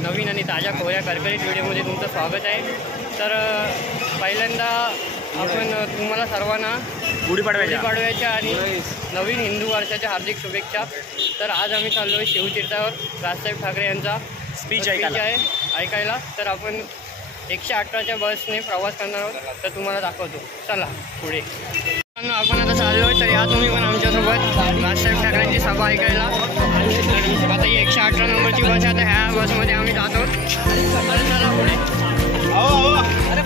नवीन आणि ताज्या कोऱ्या करकरीत व्हिडिओमध्ये तुमचं स्वागत आहे। तर पहिल्यांदा आपण तुम्हाला सर्वांना गुढीपाडव्याच्या आणि नवीन हिंदू वर्षाच्या हार्दिक शुभेच्छा। तर आज आम्ही चाललो आहे शिवतीर्थावर राजसाहेब ठाकरे यांचा स्पीच ऐकायला। तर आपण 118च्या बसने प्रवास करणार आहोत, तर तुम्हाला दाखवतो, चला पुढे। आपण आता चाललो आहे, तर या तुम्ही पण आमच्यासोबत राजसाहेब ठाकरेंची सभा ऐकायला। आता ही 118 नंबरची बस आहे, आता ह्या बसमध्ये आम्ही जातो। चला पुढे। अरे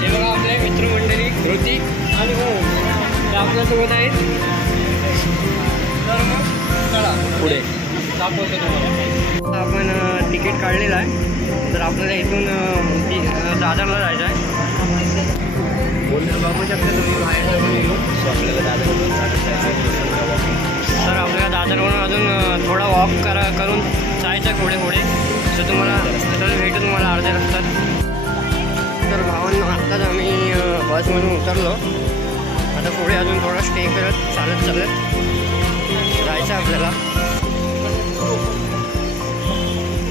हे बघा आपले मित्रमंडळी ऋतिक आणि आपल्यासोबत आहेत। तर मग चला पुढे दाखवतो तुम्हाला। आपण तिकीट काढलेलं आहे, तर आपल्याला इथून दादरला जायचं आहे। बघू शकता तुम्ही बाहेर जाऊन येऊ। तर आपल्याला दादरवरून अजून थोडा वॉक करून जायचं आहे पुढे पुढे। तर तुम्हाला भेटू तुम्हाला अर्ध्या रस्त्यात। तर भावांनो आत्ताच आम्ही बसमधून उतरलो, आता पुढे अजून थोडा स्टे करत चालत जायचं आपल्याला।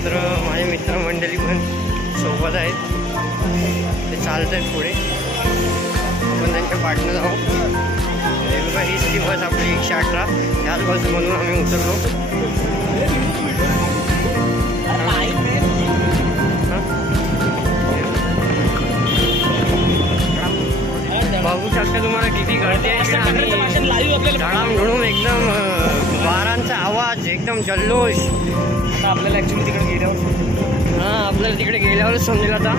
तर माझे मित्रमंडळी पण सोबत आहेत, ते चालत आहेत पुढे, आपण त्यांच्या पाठनं जाऊ। हीच ती बस आपली 118, ह्याच बसमधून आम्ही उतरलो। बघू शकता तुम्हाला किती गर्दी आहे, धडामधडूम एकदम वारांचा आवाज, एकदम जल्लोष। आता आपल्याला ॲक्च्युली तिकडे गेल्यावर आपल्याला तिकडे गेल्यावरच समजेल आता।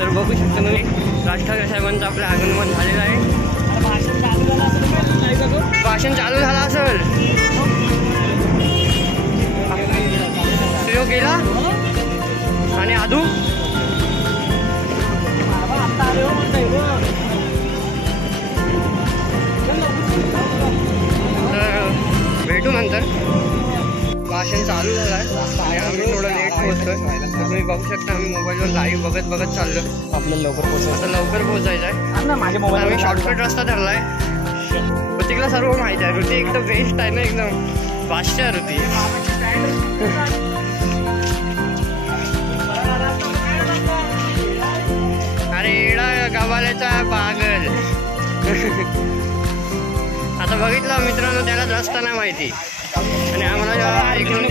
तर बघू शकता तुम्ही राज ठाकरे साहेबांचं आपलं आगमन झालेलं आहे। भाषण चालू झालं असेल, तो गेला आणि आदू भेटू नंतर। भाषण चालू झालं आहे आणि आम्ही थोडं लेट पोहोचतोय। तुम्ही बघू शकता आम्ही मोबाईलवर लाईव्ह बघत चाललो। आपल्याला लवकर पोहोचायचं आहे। आम्ही शॉर्टकट रस्ता धरला आहे। ऋतिकला सर्व माहिती आहे, ऋतिक एकदम बेस्ट आहे ना, एकदम बादशाह ऋतिक। अरे एडा गवाल्याचा पागल। आता बघितलं मित्रांनो, त्यालाच रस्ता नाही माहिती आणि आम्हाला इकडून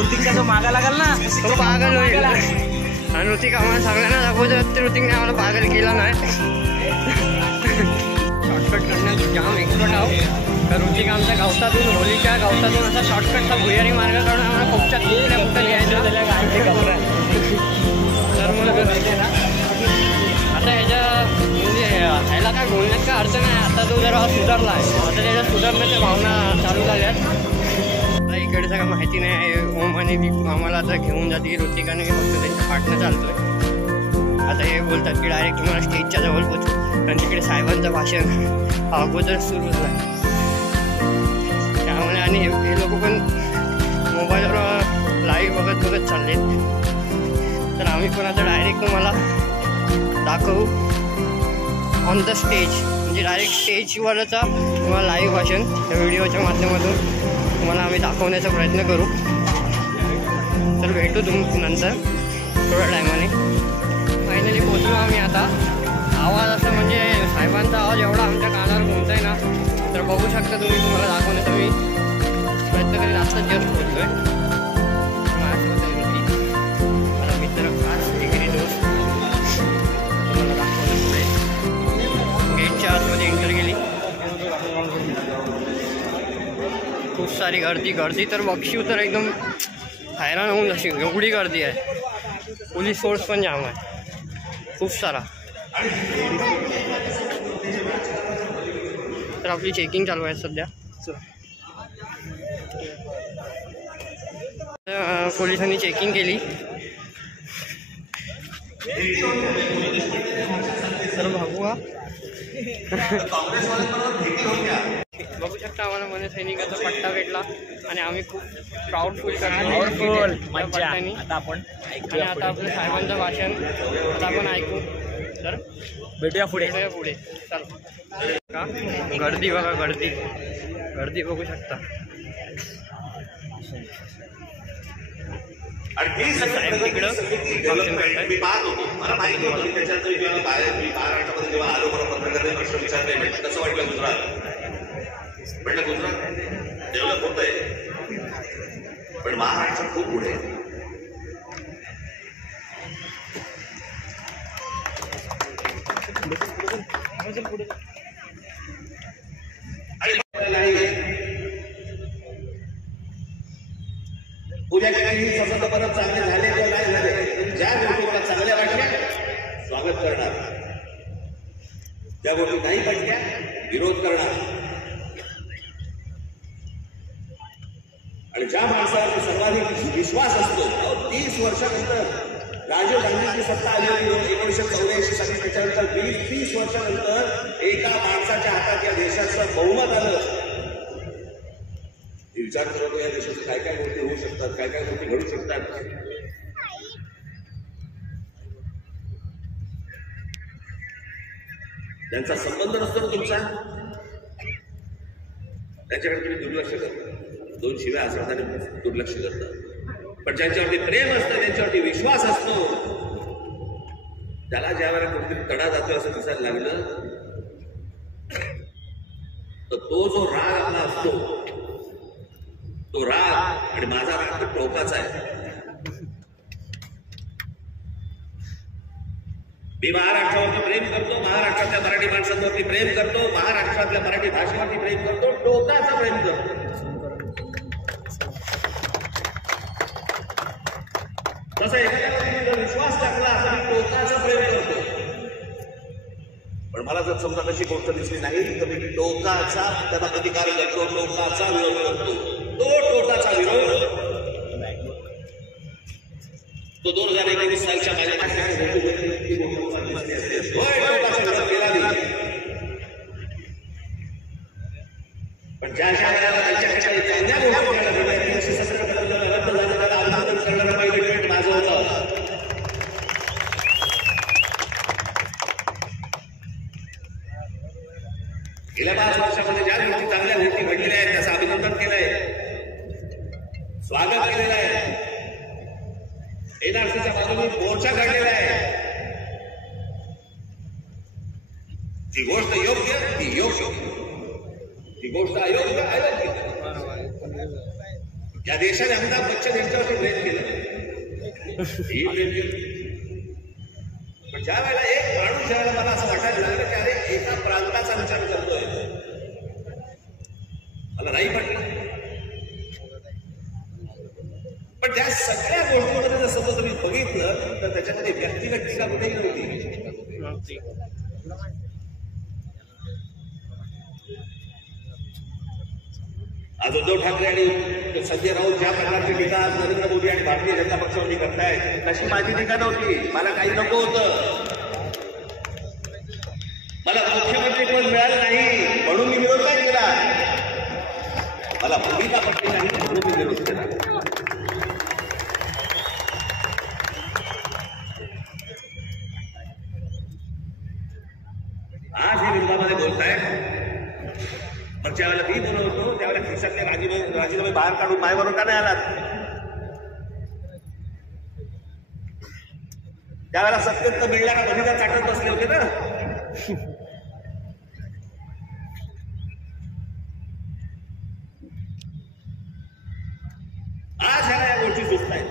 ऋतिकचा जो मागा लागल ना, तो पागल होईल। आणि ऋतिक आम्हाला सगळ्यांना दाखवतो, तर ऋतिकने आम्हाला पागल केला नाही। शॉर्टकट करण्यात जाम एक्सपर्ट आहोत। तर ऋतिक आमच्या गावतातून, होलीच्या गावतातून असा शॉर्टकटचा भुयारी मार्ग काढून आम्हाला खूपच्या कुठं लिहायचं। तर मग आता ह्याला काय बोलण्यात काय अर्थ नाही। आता तो जरा सुधारला आहे, आता त्याच्या सुधारण्याच्या भावना चालू झाल्यात। आता इकडे सगळं माहिती नाही आहे। ओम आणि दीप आम्हाला आता घेऊन जाते, ऋतिक आणि फक्त त्यांच्या पाठनं चालतोय। आता हे बोलतात की डायरेक्ट तुम्हाला स्टेजच्या जवळ पोचू, आणि तिकडे साहेबांचं भाषण अगोदर सुरू झालं त्यामुळे। आणि हे लोक पण मोबाईलवर लाईव्ह बघत चाललेत। तर आम्ही पण आता डायरेक्ट तुम्हाला दाखवू ऑन द स्टेज, म्हणजे डायरेक्ट स्टेजवरचा तुम्हाला लाईव्ह भाषण या व्हिडिओच्या माध्यमातून तुम्हाला आम्ही दाखवण्याचा प्रयत्न करू। तर भेटू नंतर थोड्या टायमाने। फायनली पोचलो आम्ही आता। आवाज असा म्हणजे साहेबांचा आवाज एवढा आमच्या कानावर घुमतोय ना, तर बघू शकता तुम्ही, तुम्हाला दाखवण्याचा मी प्रयत्न करीत आत्ताच जस्ट पोचलोय। माझा मित्र खास डिग्री दोस्त तुम्हाला दाखवलं पुढे। गेटच्या आतमध्ये एंटर केली, खूप सारी गर्दी तर बक्षीव तर एकदम हैराण होऊन जशी एवढी गर्दी आहे। पोलीस फोर्स पण जाम आहे खूप सारा। तर आपली चेकिंग चालू आहे सध्या। पोलिसांनी चेकिंग केली, तर बघूया बघू शकता आम्हाला मन सैनिकाचा पट्टा भेटला आणि आम्ही खूप प्राऊडफुल Powerful. मज्जा. पट्ट्यानी. आता आपण आणि आता आपलं साहेबांचं भाषण आता आपण ऐकू. तर भेटूया पुढे. पुढे चल का गर्दी बघा, गर्दी बघू शकता. साहेब तिकडं मी पाहत होतो, मला माहिती होतं त्याच्यात जेव्हा महाराष्ट्रामध्ये जेव्हा आलो मला पत्रकार प्रश्न विचारले भेटलं कसं वाटलं गुजरात. म्हटलं गुजरात डेव्हलप होत आहे पण महाराष्ट्र खूप पुढे आहे. उद्या काही सतत परत चांगले झाले किंवा काय झाले ज्या गोष्टी मला चांगल्या वाटल्या स्वागत करणार, ज्या गोष्टी नाही वाटल्या विरोध करणार. आणि ज्या माणसाला सर्वाधिक विश्वास असतो 30 वर्षानंतर राजीव गांधीची सत्ता आली होती 1984 साली, त्याच्यानंतर 20-30 वर्षानंतर एका माणसाच्या हातात या देशाचं बहुमत आलं. विचार करतो या देशात काय काय गोष्टी होऊ शकतात, काय काय गोष्टी घडू शकतात. त्यांचा संबंध नसतो ना तुमचा, त्याच्याकडे तुम्ही दुर्लक्ष करता. 2 शिव्या असतात आणि दुर्लक्ष करतात. पण ज्यांच्यावरती प्रेम असतं, ज्यांच्यावरती विश्वास असतो, त्याला ज्या वेळेला कुठेतरी तडा जातो असं दिसायला लागलं तर तो जो राग आपला असतो तो राग आणि माझा राग तो टोकाचा आहे. मी महाराष्ट्रावरती प्रेम करतो, महाराष्ट्रातल्या मराठी माणसांवरती प्रेम करतो, महाराष्ट्रातल्या मराठी भाषेवरती प्रेम करतो, टोकाचा प्रेम करतो. तसं एखाद्यावरती जर विश्वास टाकला असं मी टोकाचा प्रेम करतो. पण मला जर समजा तशी गोष्ट दिसली नाही तर मी टोकाचा त्याचा प्रतिकार करतो, टोकाचा विरोध करतो. तो टोकाचा विरोध तो 2021 सालच्या टोकाचा विरोध केला नाही. पण ज्या वेळेला त्यांच्याकडे चांगल्या गोष्टी रद्द झालं त्याला अभिवादन करणारं पहिलं ट्विट माझं होतं. गेल्या 5 वर्षामध्ये ज्या गोष्टी चांगल्या गोष्टी घडलेल्या आहेत त्याचं अभिनंदन केलंय, स्वागत केलेलं आहे. एनआरसीच्या बाजूने मोर्चा काढलेला आहे. जी गोष्ट योग्य ती योग्य, जी गोष्ट अयोग्य अयोग्य. या देशाने अमिताभ बच्चन यांच्यावरती प्रेम केलं, ही प्रेम केलं. पण ज्या वेळेला एक माणूस ज्या वेळेला मला असं वाटायला लागलं की अरे एका प्रांताचा विचार करतोय, मला नाही वाटलं. पण त्या सगळ्या गोष्टींमध्ये जर समजा तुम्ही बघितलं तर त्याच्यामध्ये व्यक्तिगत टीका कुठेही नव्हती. आज उद्धव ठाकरे आणि संजय राऊत ज्या प्रकारची टीका आज नरेंद्र मोदी आणि भारतीय जनता पक्षावरती करताय तशी माझी टीका नव्हती. मला काही नको होतं, मला मुख्यमंत्री पद मिळालं नाही म्हणून मी विरोध नाही केला, मला भूमिका पटली नाही म्हणून मी विरोध केला. आज हे विरोधामध्ये बोलताय, पण ज्यावेळेला मी बोलत होतो त्यावेळेला खिशातले राजीनामे बाहेर काढून मायबरोबर का नाही आलात? त्यावेळेला सत्तेत मिळणारा बहिणा चाटत बसले होते ना. आज ह्याला या गोष्टी सुचत आहेत.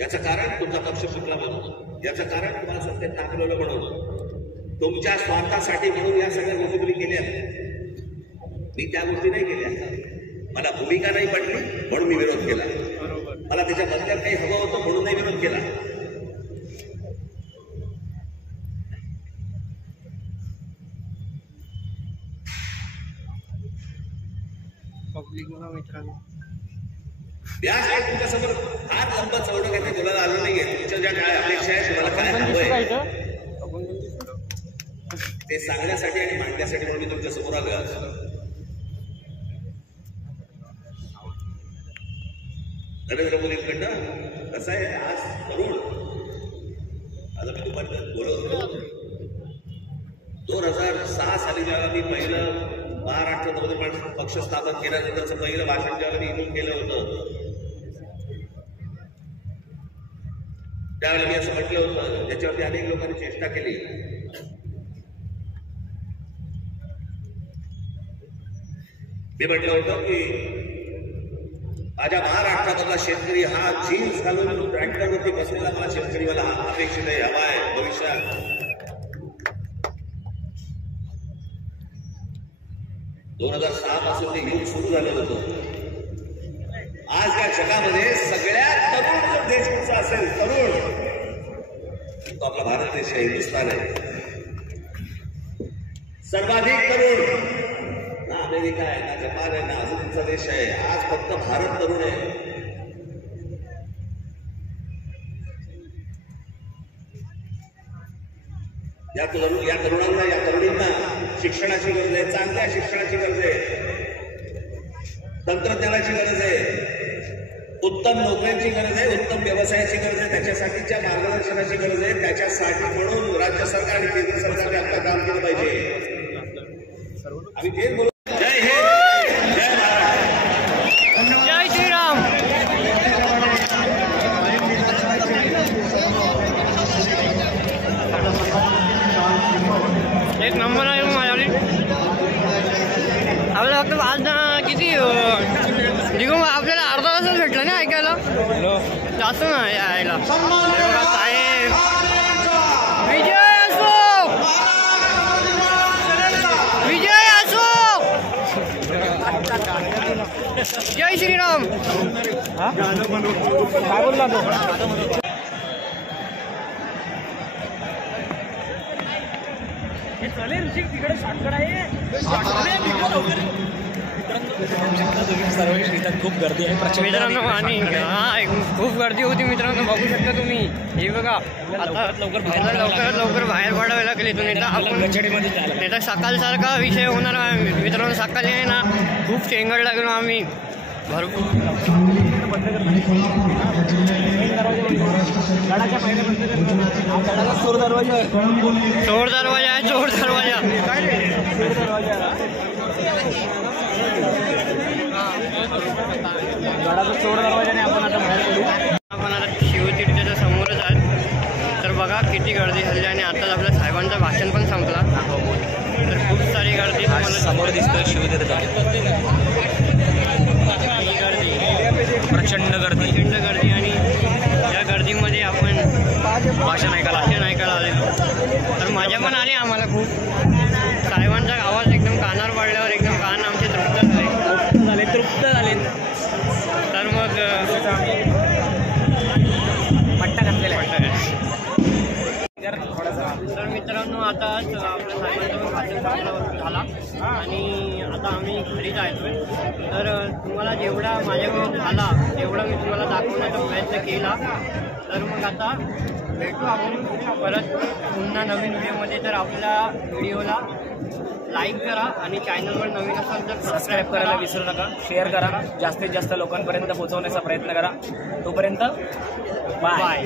याचं कारण तुमचा पक्ष सुटला म्हणून, याचं कारण तुम्हाला सत्तेत टाकलेलं म्हणून, तुमच्या स्वार्थासाठी म्हणून या सगळ्या गोष्टी तुम्ही केल्या. मी त्या गोष्टी नाही केल्या. मला भूमिका नाही पडली म्हणून मी विरोध केला. मला त्याच्या बदल्यात काही हवं होतं म्हणून नाही विरोध केला. मित्रांनो व्यास तुमच्यासमोर फार लंब चौडं काही बोलायला आलं नाहीये. तुमच्या ज्या काय अपेक्षा आहेत तुम्हाला काय हवंय ते सांगण्यासाठी आणि मांडण्यासाठी म्हणून मी तुमच्या समोर आलो आज. नरेंद्र मोदींकडनं कसं आहे आज तरुण, आता मी तुम्हाला बोलत होतो 2006 साली जेव्हा मी पहिलं महाराष्ट्रामध्ये पक्ष स्थापन केल्यानंतरचं पहिलं भाषण जेव्हा मी इथून केलं होतं त्यावेळेला मी असं म्हटलं होतं, ज्याच्यावरती अनेक लोकांनी चेष्टा केली. मी म्हटलं होतं की माझ्या महाराष्ट्रामधला शेतकरी हा जीन्स घालून ट्रॅक्टरवरती बसलेला मला शेतकरी मला अपेक्षित आहे, हवा आहे भविष्यात. 2006 पासून ते युग सुरू झालं होतं. आज या जगामध्ये सगळ्यात तरुण जर देश कुठचा असेल, तरुण, तो आपला भारत देश आहे, हिंदुस्थान आहे. सर्वाधिक तरुण ना अमेरिका आहे, ना जपान आहे, ना अजूनचा देश आहे. आज फक्त भारत तरुण आहे. या तरुणांना, या तरुणींना शिक्षणाची गरज आहे, चांगल्या शिक्षणाची गरज आहे, तंत्रज्ञानाची गरज आहे, उत्तम नोकऱ्यांची गरज आहे, उत्तम व्यवसायाची गरज आहे, त्याच्यासाठीच्या मार्गदर्शनाची गरज आहे. त्याच्यासाठी म्हणून राज्य सरकार आणि केंद्र सरकारने आपलं काम केलं पाहिजे. आम्ही तेच बोलू. जय हिंद, जय महाराष्ट्र, जय श्रीराम. एक नंबर आहे माझ्याकडे. आपल्याला फक्त आज किती निघून आपल्याला अर्धा तासच भेटलं नाही ऐकायला, जास्त नाही यायला. साहेब विजय असो, विजय असो, जय श्रीराम. काय बोलला तो? तिकडे शॉर्टकट आहे. खूप गर्दी आहे मित्रांनो, आणि खूप गर्दी होती मित्रांनो, बघू शकता तुम्ही. हे बघा आता लवकर बाहेर पडावे लागेल इथून. नाही तर सकाळसारखा विषय होणार मित्रांनो. सकाळी आहे ना खूप चेंगड लागलो आम्ही भरपूर. चोर दरवाजा आहे, चोर दरवाजा आहे, चोर दरवाजा. गडाचा चोर दरवाजाने आपण आता बाहेर पडू. आपण आता शिवतीर्थाच्या समोरच आहे. तर बघा किती गर्दी झाली, आणि आताच आपल्या साहेबांचं भाषण पण संपला. तर खूप सारी गर्दी तुम्हाला समोर दिसतोय शिवतीर्थ. प्रचंड गर्दी, आणि या गर्दीमध्ये आपण भाषण ऐकायला आलेलो. तर मजा पण आली आम्हाला खूप. साहेबांचा आवाज एकदम कानावर पडल्यावर एकदम कान आमचे तृप्त झाले. तर मग पट्टा घातलेला आहे. तर मित्रांनो, आता आपल्या साहेबांचा भाषण झाला आणि आता आम्ही घरी जायचोय. तर तुम्हाला जेवढा माझ्याकडून झाला तेवढा मी तुम्हाला दाखवण्याचा प्रयत्न केला. तर मग आता भेटू आपण परत पुन्हा नवीन व्हिडिओमध्ये. तर आपल्या व्हिडिओला लाईक करा आणि चॅनलवर नवीन असाल तर सबस्क्राईब करायला विसरू नका. शेअर करा, जास्तीत जास्त लोकांपर्यंत पोहोचवण्याचा प्रयत्न करा. तोपर्यंत बाय.